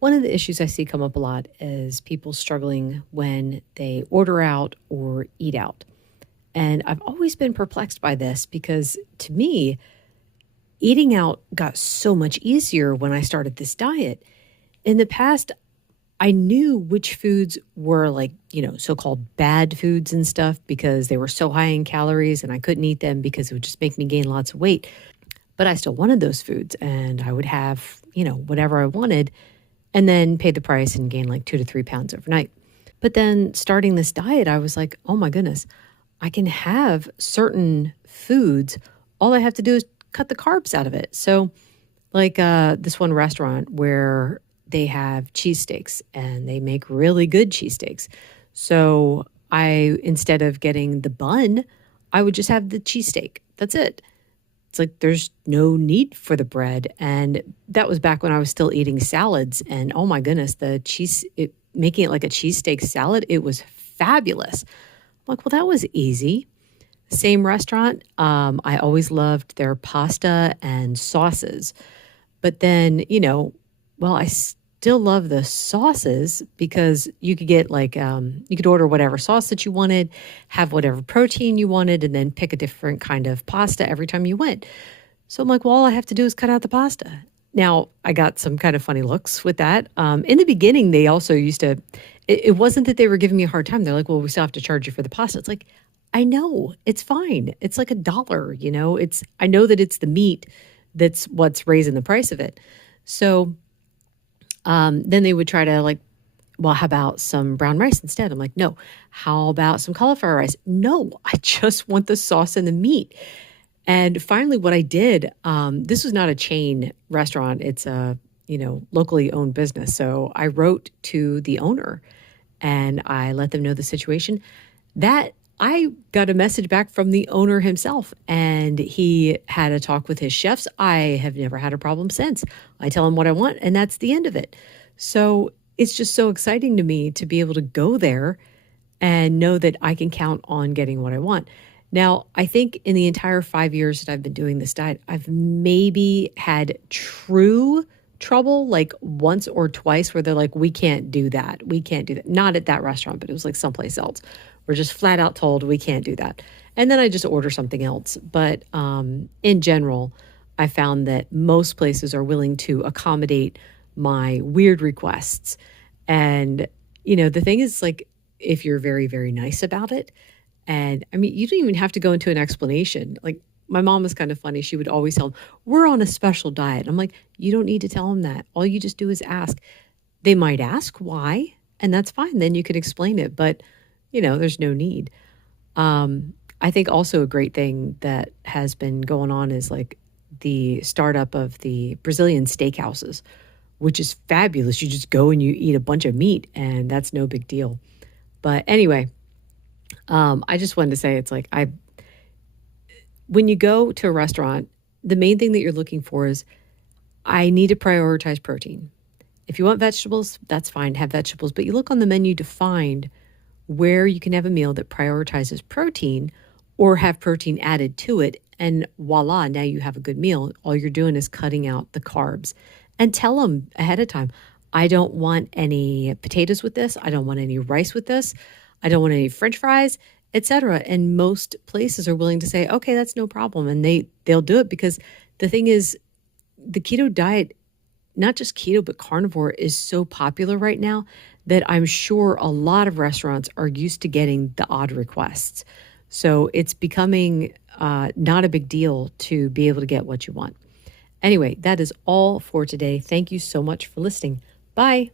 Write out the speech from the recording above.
One of the issues I see come up a lot is people struggling when they order out or eat out. And I've always been perplexed by this because to me, eating out got so much easier when I started this diet. In the past, I knew which foods were like, so called bad foods and stuff because they were so high in calories and I couldn't eat them because it would just make me gain lots of weight. But I still wanted those foods and I would have, whatever I wanted and then pay the price and gain like 2 to 3 pounds overnight. But then starting this diet, I was like, oh my goodness, I can have certain foods. All I have to do is cut the carbs out of it. So, like this one restaurant where they have cheesesteaks and they make really good cheesesteaks. So, instead of getting the bun, I would just have the cheesesteak. That's it. It's like there's no need for the bread. And that was back when I was still eating salads. And oh my goodness, making it like a cheesesteak salad, it was fabulous. I'm like, well, that was easy. Same restaurant. I always loved their pasta and sauces. But then, I still love the sauces because you could get you could order whatever sauce that you wanted, have whatever protein you wanted, and then pick a different kind of pasta every time you went. So I'm like, well, all I have to do is cut out the pasta. Now, I got some kind of funny looks with that. In the beginning, they also used to, it wasn't that they were giving me a hard time. They're like, well, we still have to charge you for the pasta. It's like, I know, it's fine. It's like $1, I know that it's the meat that's what's raising the price of it. So then they would try to well, how about some brown rice instead? I'm like, no. How about some cauliflower rice? No, I just want the sauce and the meat. And finally, what I did, this was not a chain restaurant. It's a, locally owned business. So I wrote to the owner and I let them know the situation. That I got a message back from the owner himself and he had a talk with his chefs. I have never had a problem since. I tell him what I want and that's the end of it. So it's just so exciting to me to be able to go there and know that I can count on getting what I want. Now, I think in the entire 5 years that I've been doing this diet, I've maybe had true trouble like once or twice where they're like, we can't do that. We can't do that. Not at that restaurant, but it was like someplace else. We're just flat out told we can't do that. And then I just order something else. But in general, I found that most places are willing to accommodate my weird requests. And, the thing is like, if you're very, very nice about it, and I mean, you don't even have to go into an explanation. Like my mom was kind of funny. She would always tell them, we're on a special diet. I'm like, you don't need to tell them that. All you just do is ask. They might ask why, and that's fine. Then you could explain it, but there's no need. I think also a great thing that has been going on is like the startup of the Brazilian steakhouses, which is fabulous. You just go and you eat a bunch of meat and that's no big deal. But anyway, I just wanted to say it's like when you go to a restaurant, the main thing that you're looking for is I need to prioritize protein. If you want vegetables, that's fine, have vegetables, but you look on the menu to find where you can have a meal that prioritizes protein or have protein added to it. And voila, now you have a good meal. All you're doing is cutting out the carbs. And tell them ahead of time, I don't want any potatoes with this. I don't want any rice with this. I don't want any French fries, etc. And most places are willing to say, okay, that's no problem. And they'll do it because the thing is, the keto diet, not just keto, but carnivore is so popular right now that I'm sure a lot of restaurants are used to getting the odd requests. So it's becoming not a big deal to be able to get what you want. Anyway, that is all for today. Thank you so much for listening. Bye.